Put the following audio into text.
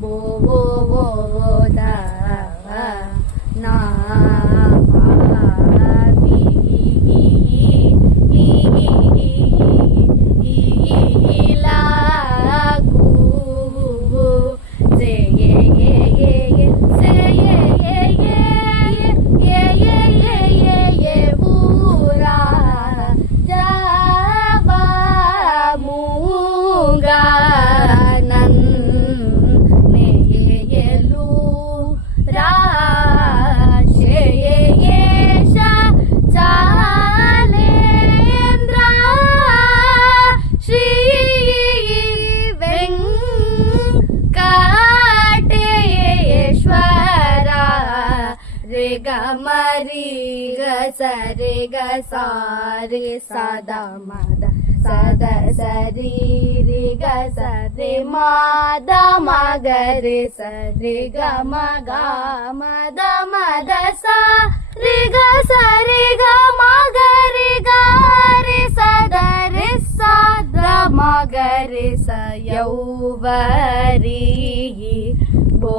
ಬೋ ಧ ನಾ ಮರಿ ಗ ಸರಿ ಗ ಸಾರಿ ಸದ ಮದ ಸದ ಸರಿ ರಿ ಗ ಸರಿ ಮಾದ ಮಗರಿ ಸರಿ ಗ ಮಗ ಮದ ಮದ ಸ ರಿ ಗ ಸರಿ ಗ ಮಗರಿ ಗಾರಿ ಸದ ರಿ ಸದ ಮಗರಿ ಸ ಯೌವರಿ ಬೋ